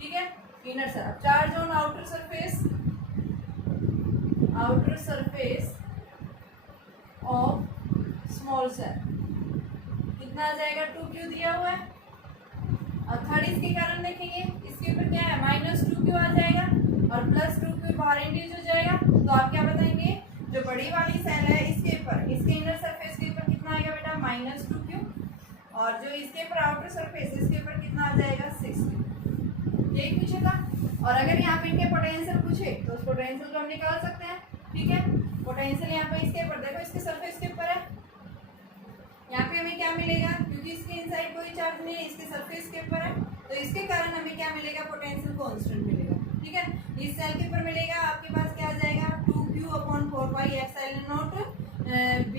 ठीक है, inner surface charge on outer surface of small cell कितना आ जाएगा 2q दिया हुआ है। और थर्ड इसके कारण देखेंगे इसके ऊपर क्या है -2q आ जाएगा और +2q बाहर इंड्यूस हो जाएगा। तो आप क्या बताएंगे जो बड़ी वाली सेल है इसके ऊपर इसके इनर सरफेस के ऊपर कितना आएगा बेटा -2q, और जो इसके ऊपर आउटर सरफेस इसके ऊपर कितना आ जाएगा 6q। यही पूछा था। और अगर यहाँ पे इनके पोटेंशियल पूछे तो उस पोटेंशियल को हम निकाल सकते हैं। ठीक है, पोटेंशियल यहाँ पे इसके ऊपर देखो इसके सरफेस के ऊपर है, यहाँ पे हमें क्या मिलेगा क्योंकि इसके इनसाइड कोई चार्ज नहीं है इसके सरफेस के ऊपर है, तो इसके कारण हमें क्या मिलेगा पोटेंशियल कांस्टेंट मिलेगा। ठीक है, इस सेल के ऊपर मिलेगा आपके पास क्या आ जाएगा 2q/4πε0 b।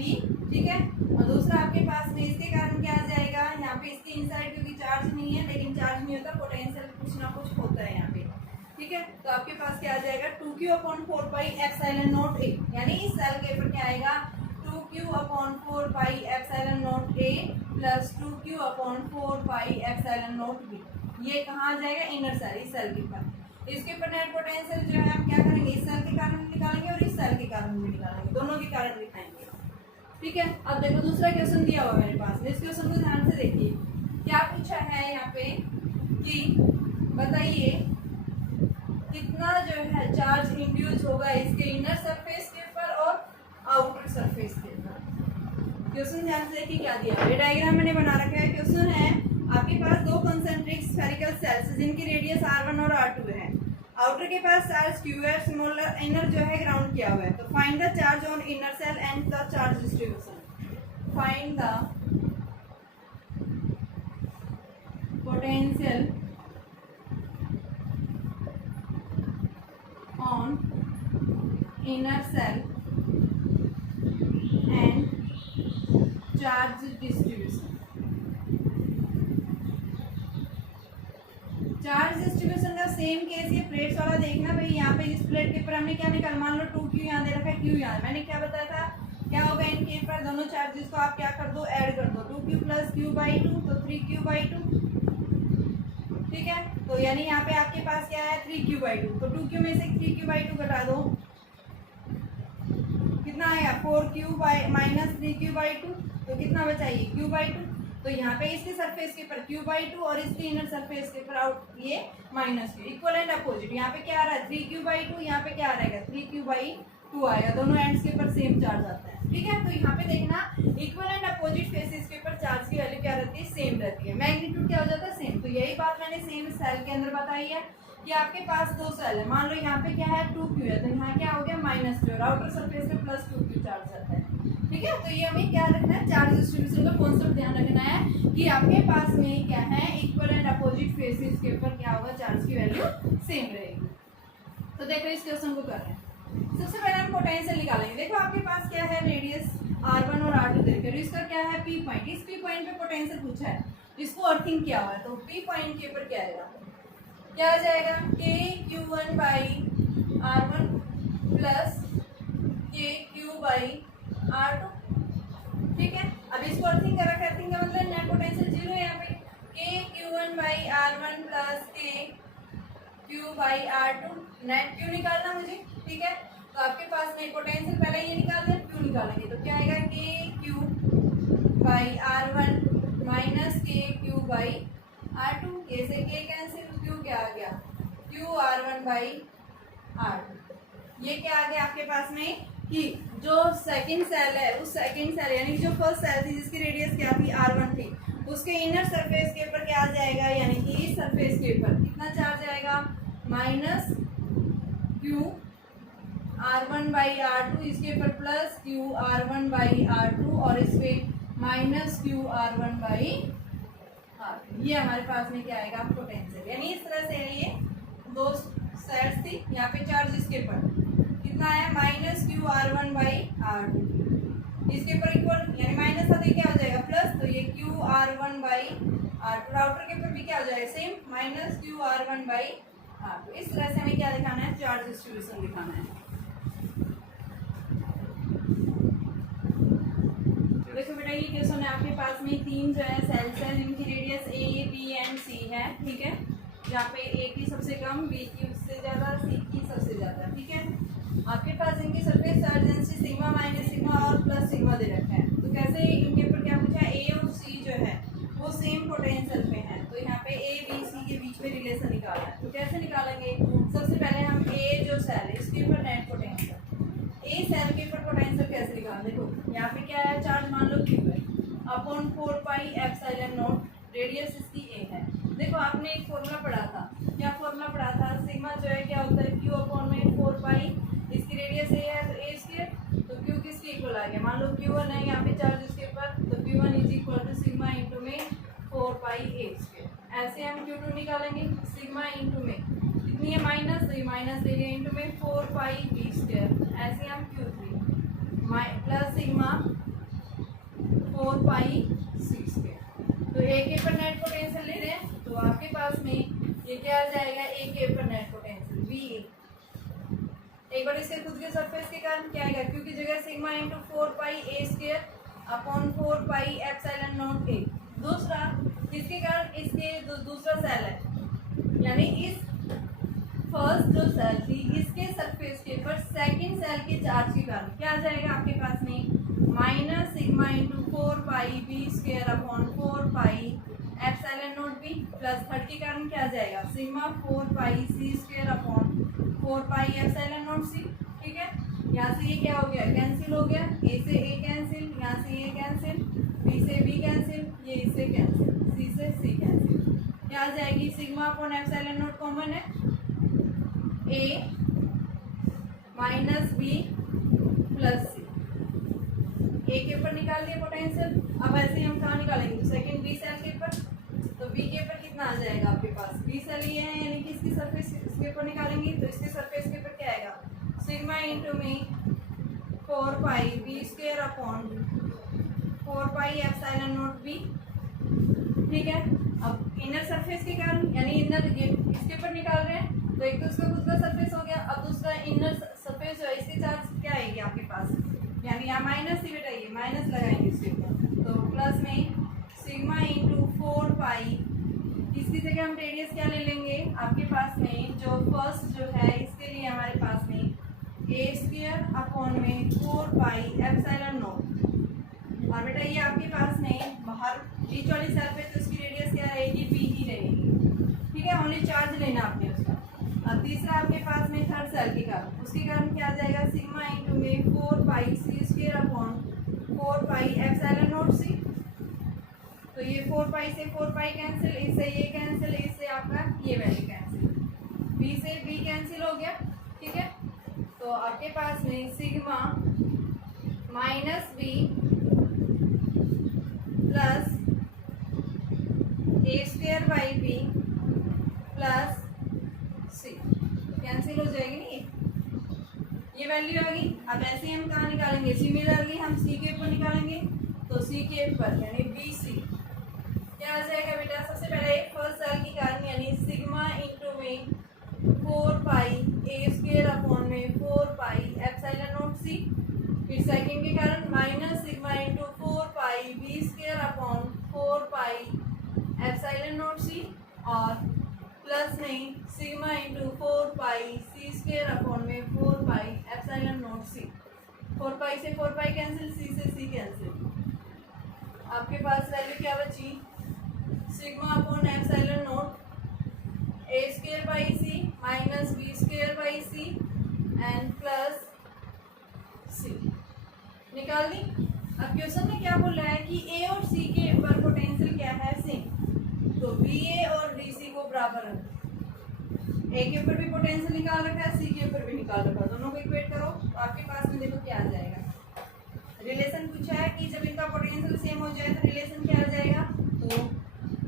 ठीक है, और दूसरा आपके पास में इसके कारण क्या आ जाएगा यहाँ पे इसके इनसाइड क्योंकि चार्ज नहीं है, लेकिन चार्ज नहीं होता पोटेंशियल कुछ ना कुछ होता है यहाँ पे। ठीक है, तो आपके पास क्या आ जाएगा 2q/4πε0 a, यानी इस सेल के ऊपर क्या आएगा 2q/4πε0a + 2q/4πε0 b। ये कहाँ आ जाएगा इनर सेल, इस सेल के ऊपर। इसके ऊपर नेट पोटेंशियल जो है हम क्या करेंगे इस सेल के कारण निकालेंगे और इस सेल के कारण भी निकालेंगे, दोनों के कारण दिखाएंगे। ठीक है, अब देखो दूसरा क्वेश्चन दिया हुआ है मेरे पास, इस क्वेश्चन को ध्यान से देखिए। क्या पूछा है यहाँ पे कि बताइए कितना जो है चार्ज इंड्यूस होगा इसके इनर सरफेस के ऊपर और आउटर सरफेस के ऊपर। क्वेश्चन ध्यान से देखिए क्या दिया है, डायग्राम मैंने बना रखा है। क्वेश्चन है आपके पास 2 कंसेंट्रिक स्फेरिकल सेल्स जिनकी रेडियस r1 और r2 है, आउटर के पास चार्ज q है, स्मॉलर इनर जो है ग्राउंड किया हुआ है। तो find the charge on inner cell and the charge distribution. Find the potential on inner cell and charge distribution। Charge distribution का सेम केस ये प्लेट्स वाला देखना भाई। यहाँ पे इस प्लेट के ऊपर हमने क्या निकाल, मान लो 2q यहाँ दे रखा है, q यहाँ। मैंने क्या बताया था क्या होगा इनके ऊपर दोनों चार्जेस को आप क्या कर दो ऐड कर दो, 2q + q/2 तो 3q/2। ठीक है, तो यानी यहाँ पे आपके पास क्या है 3q/2, तो 2q में से 3q/2 घटा दो कितना आएगा 4q - 3q/2, तो कितना बचा ये q/2। तो यहाँ पे इसके सरफेस के ऊपर q/2 और इसके इनर सरफेस के ऊपर आउट ये -q, इक्वल एंड अपोजिट। यहाँ पे क्या आ रहा है 3q/2, यहाँ पे क्या रहेगा 3q/2 आएगा, दोनों एंड्स के ऊपर सेम चार्ज आता है। ठीक है, तो यहाँ पे देखना इक्वल एंड अपोजिट फेसेस के ऊपर चार्ज की वैल्यू क्या रहती है सेम रहती है, मैग्नीट्यूड क्या हो जाता है सेम। तो यही बात मैंने सेम सेल के अंदर बताई है कि आपके पास 2 सेल है, मान लो यहाँ पे क्या है 2q है, तो यहाँ क्या हो गया -q और आउटर सरफेस पे +2q चार्ज आता है। ठीक है, तो ये हमें क्या रखना है चार्ज डिस्ट्रीब्यूशन का कॉन्सेप्ट ध्यान रखना है कि आपके पास में क्या है इक्वल एंड अपोजिट फेसेस के ऊपर क्या होगा चार्ज की वैल्यू सेम रहेगी। तो देखो इस क्वेश्चन को कर रहे हैं, सबसे पहले हम पोटेंशियल निकालेंगे। देखो आपके पास क्या है रेडियस r1 और r2 देकर, इसका क्या है p पॉइंट, इस p पॉइंट पे पोटेंशियल पूछा है, इसको अर्थिंग किया हुआ है, तो p पॉइंट के ऊपर क्या आएगा क्या आ जाएगा kq1/r1 + kq/r2। ठीक है, अब इसको अर्थिंग कर रखा है, अर्थिंग का मतलब नेट पोटेंशियल 0 है यहाँ पे, kq1/r1 + kq/r2 नेट क्यू निकालना मुझे। ठीक है, तो तो आपके पास में पोटेंशियल पहले ये निकाल दें, क्यू निकालेंगे तो क्या आएगा K Q by R one minus K Q by R two, K से के कैंसिल, क्यू क्या आ गया Q R one by R two. ये क्या आ गया आपके पास में कि जो सेकंड सेल है उस सेकंड सेल यानी जो फर्स्ट सेल थी जिसकी रेडियस क्या थी आर वन थी, उसके इनर सरफेस के ऊपर क्या आ जाएगा यानी कि इस सरफेस के ऊपर कितना चार्ज आएगा minus Q R one by R two, इसके ऊपर plus Q R one by R two और इस पे minus Q R one by R two. ये हमारे पास में क्या आएगा पोटेंशियल, यानी इस तरह से ये दो सेल्स थी, यहाँ पे चार्ज इसके ऊपर कितना आया minus Q R one by R two, इसके ऊपर इक्वल यानी माइनस था तो क्या हो जाएगा प्लस, तो ये Q R one by R two, outer के ऊपर भी क्या हो जाएगा same minus Q R one by R two. इस तरह से हमें क्या दिखाना है चार्ज डिस्ट्रीब्यूशन दिखाना है। देखो बेटा ये क्वेश्चन है आपके पास में तीन जो है सेल्स है जिनकी रेडियस ए बी एंड सी है, ठीक है, यहाँ पे ए की सबसे कम, बी की उससे ज्यादा, सी की सबसे ज्यादा, ठीक है। आपके पास इनकी surface charge density sigma minus sigma और प्लस सिग्मा दे रखा है, तो कैसे इनके ऊपर क्या पूछा है ए और सी जो है वो सेम पोटेंशियल पे है, तो यहाँ पे ए बी सी के बीच में रिलेशन निकालना है, तो कैसे निकालेंगे सबसे पहले हम ए जो सेल है इसके ऊपर नेट पोटेंशियल, ए सेल के ऊपर पोटेंशियल कैसे निकाल, देखो यहाँ पे क्या है चार्ज मान लो क्यू है upon 4 pi epsilon not, radius इसकी ए है। देखो आपने एक फॉर्मूला पढ़ा था, क्या फॉर्मूला पढ़ा था सिग्मा जो है क्या होता है क्यू अपॉन में 4 पाई, इसकी रेडियस ए है तो ए स्क्वायर, तो क्यू किसके इक्वल आ गया, मान लो Q1 है यहाँ पे चार्ज इसके ऊपर, तो Q1 is equal to sigma into में 4 पाई ए स्क्वायर। ऐसे हम Q2 निकालेंगे सिग्मा इंटू में कितनी है माइनस, तो ये माइनस दे दिया इंटू में 4 पाई बी स्क्वायर। ऐसे हम Q3 plus sigma 4 pi c square. तो ए के ऊपर नेट पोटेंशियल ले रहे हैं तो आपके पास में ये क्या आ जाएगा ए के ऊपर नेट पोटेंशियल वी, एक बार इसके खुद के सरफेस के कारण क्या आएगा क्यू की जगह सिग्मा इंटू 4 पाई ए square upon 4 pi epsilon naught ए। दूसरा किसके कारण, इसके दूसरा सेल है यानी इस फर्स्ट जो सेल थी इसके सरफेस के ऊपर सेकंड सेल के चार्ज के कारण क्या आ जाएगा आपके पास में minus sigma into 4 pi b square upon 4 pi epsilon naught b, plus third के कारण क्या आ जाएगा sigma 4 pi c square upon 4 pi epsilon naught c, ठीक है। यहाँ से ये क्या हो गया कैंसिल हो गया, ए से ए कैंसिल, यहाँ से ए कैंसिल, बी से बी कैंसिल, ये इससे कैंसिल, सी से सी कैंसिल, क्या आ जाएगी sigma upon epsilon naught common है ए माइनस बी प्लस सी, ए के ऊपर निकाल दिया पोटेंशियल। अब ऐसे हम कहाँ निकालेंगे सेकंड बी सेल के ऊपर, तो बी के ऊपर कितना आ जाएगा आपके पास बी सेल ये है यानी कि इसकी सरफेस इसके ऊपर निकालेंगे तो इसके सरफेस के ऊपर क्या आएगा सिग्मा इंटू में 4 pi b square upon 4 pi epsilon naught B, ठीक है। अब इनर सरफेस के कारण यानी इनर ये इसके ऊपर निकाल रहे हैं तो एक तो इसका खुद का सरफेस हो गया, अब दूसरा इनर सरफेस जो है इसके चार्ज क्या आएगी आपके पास, यानी यहाँ माइनस ही बेटा ये माइनस लगाएंगे इसके ऊपर, तो प्लस में सिग्मा इंटू 4 पाई, इसकी जगह हम रेडियस क्या ले लेंगे आपके पास में जो फर्स्ट जो है इसके लिए हमारे पास में ए स्क्वायर अपॉन में 4 पाई एप्सिलॉन नॉट, और बेटा ये आपके पास में बाहर बीच वाली सेल पे तो इसकी रेडियस क्या रहेगी बी ही रहेगी, ठीक है, ओनली चार्ज लेना आपने उसका। अब तीसरा आपके पास में थर्ड सेल के कारण उसके कारण क्या आ जाएगा सिग्मा इंटू में 4 pi c square upon 4 pi epsilon naught c, तो ये 4 पाई से 4 पाई कैंसिल, इससे ये कैंसिल, इससे आपका ये वैल्यू कैंसिल, बी से बी कैंसिल हो गया, ठीक है। तो आपके पास में sigma minus B plus A square by B plus C cancel हो जाएगी नहीं, ये वैल्यू आ गई। अब ऐसे हम कहाँ निकालेंगे सिमिलरली हम सी के ऊपर निकालेंगे, तो सी के ऊपर यानी बी सी क्या आ जाएगा बेटा, सबसे पहले फर्स्ट सेल के कारण यानी सिग्मा इंटू में 4 पाई ए स्क्वायर अपॉन में 4 पाई एप्सिलॉन नॉट सी, फिर सेकंड के कारण minus sigma into 4 pi b square upon 4 pi epsilon naught c, और प्लस में sigma into 4 pi c square upon में 4 पाई एप्सिलॉन 4 पाई से 4 पाई कैंसिल, सी से सी कैंसिल। आपके पास वैल्यू क्या बची, sigma upon epsilon naught A square by C minus B square by C and plus C. निकाल दी। अब क्वेश्चन में क्या बोल रहा है कि ए और सी के ऊपर पोटेंशियल क्या है, सेम, तो बी ए और डी सी को बराबर रखो। ए के ऊपर भी पोटेंशियल निकाल रखा है, सी के ऊपर भी निकाल रखा है, दोनों को इक्वेट करो तो आपके पास में देखो क्या आ जाएगा। रिलेशन पूछा है कि जब इनका पोटेंशियल सेम हो जाए तो रिलेशन क्या आ जाएगा, तो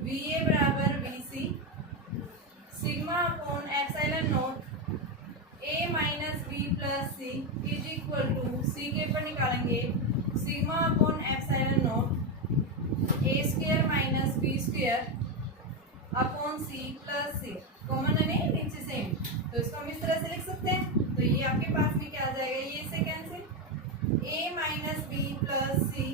वी ए बराबर V C sigma upon epsilon naught A minus B plus C is equal to, C के ऊपर निकालेंगे sigma upon epsilon naught A square minus B square upon C plus C. Common है नहीं, नीचे same, तो इसको हम इस तरह से लिख सकते हैं। तो ये आपके पास में क्या आ जाएगा, ये इससे cancel, A minus B plus C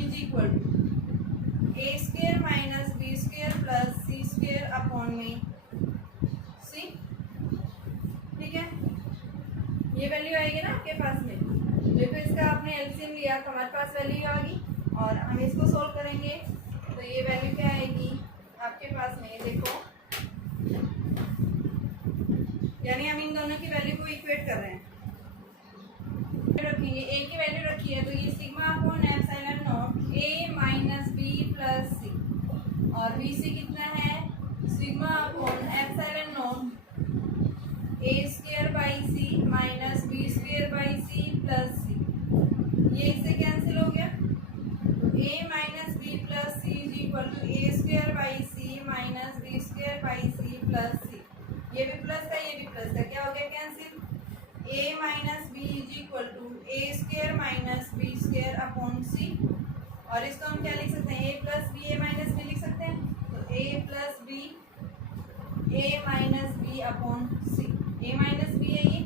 is equal to A square minus B square plus C square upon में सी। ठीक है, ये वैल्यू आएगी ना आपके पास में। देखो इसका आपने एलसीएम लिया तो हमारे पास वैल्यू आ गई और हम इसको सोल्व करेंगे तो ये वैल्यू क्या आएगी आपके पास में, देखो यानी हम इन दोनों की वैल्यू को इक्वेट कर रहे हैं। रखेंगे ए की वैल्यू रखी है तो ये sigma upon epsilon naught A minus B plus C और बी सी कितना है, sigma upon epsilon naught A square by C minus B square by C plus C. ये इससे कैंसिल हो गया तो A minus B plus C is equal to A square by C minus B square by C plus C. ये भी plus का ये भी प्लस का, क्या हो गया cancel, a minus B is equal to A square minus B square upon C. और इसको हम क्या लिख सकते हैं, a plus B A minus B लिख सकते हैं, तो a plus B A minus B upon C. a minus B है ये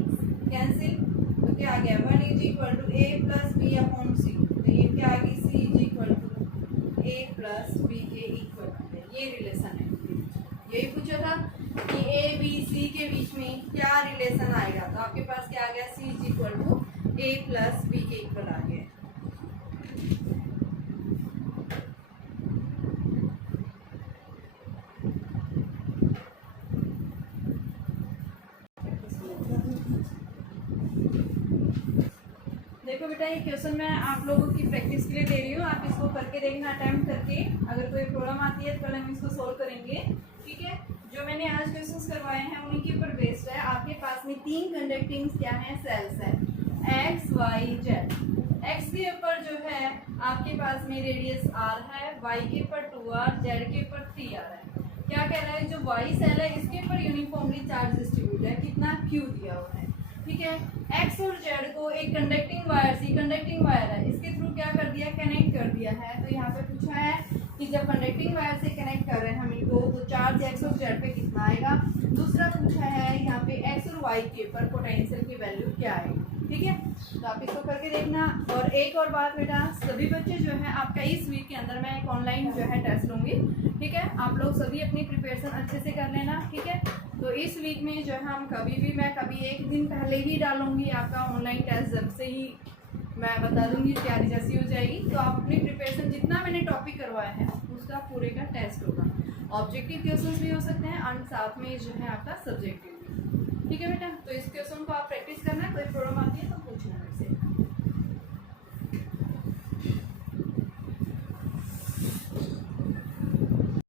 कैंसिल, तो क्या आ गया 1 is equal to A plus B upon C. तो ये क्या आ गई, c is equal to a plus B के इक्वल। ये रिलेशन है, यही पूछा था कि ए बी सी के बीच में क्या रिलेशन आएगा, तो आपके पास क्या आ गया, C is equal to A plus B के इक्वल आ गया। देखो बेटा ये क्वेश्चन मैं आप लोगों की प्रैक्टिस के लिए दे रही हूँ, आप इसको करके देखना अटेम्प्ट करके, अगर कोई प्रॉब्लम आती है तो कल हम इसको सोल्व करेंगे। ठीक है, जो मैंने आज क्वेश्चंस करवाए हैं उन्हीं के ऊपर बेस्ड है। आपके पास में 3 कंडक्टिंग क्या है, सेल्स है, एक्स वाई जेड। एक्स के ऊपर जो है आपके पास में रेडियस आर है, वाई के ऊपर 2r, जेड के ऊपर 3r है। क्या कह रहा है, जो वाई सेल है इसके ऊपर यूनिफॉर्मली चार्ज डिस्ट्रीब्यूट है, कितना क्यू दिया हुआ है। ठीक है, एक्स और जेड को एक कंडक्टिंग वायर, सी कंडक्टिंग वायर है, इसके थ्रू क्या कर दिया, कनेक्ट कर दिया है। तो यहाँ पे पूछा है कि जब कंडक्टिंग वायर से कनेक्ट कर रहे हैं हम इनको तो चार्ज एक्स और जेड पे कितना आएगा। दूसरा पूछा है यहाँ पे एक्स और वाई के ऊपर पोटेंशियल की वैल्यू क्या आएगी। ठीक है, तो आप इसको करके देखना। और एक और बात बेटा, सभी बच्चे जो है आपका इस वीक के अंदर मैं एक ऑनलाइन जो है टेस्ट लूँगी। ठीक है, आप लोग सभी अपनी प्रिपरेशन अच्छे से कर लेना। ठीक है, तो इस वीक में जो है हम कभी भी, मैं कभी एक दिन पहले ही डालूंगी आपका ऑनलाइन टेस्ट, जब से ही मैं बता दूंगी तैयारी जैसी हो जाएगी। तो आप अपनी प्रिपरेशन, जितना मैंने टॉपिक करवाया है उसका पूरे का टेस्ट होगा। ऑब्जेक्टिव क्वेश्चंस भी हो सकते हैं और साथ में जो है आपका सब्जेक्टिव भी। ठीक है बेटा, तो इस क्वेश्चन को आप प्रैक्टिस करना, कोई प्रॉब्लम आती है तो पूछना मेरे से।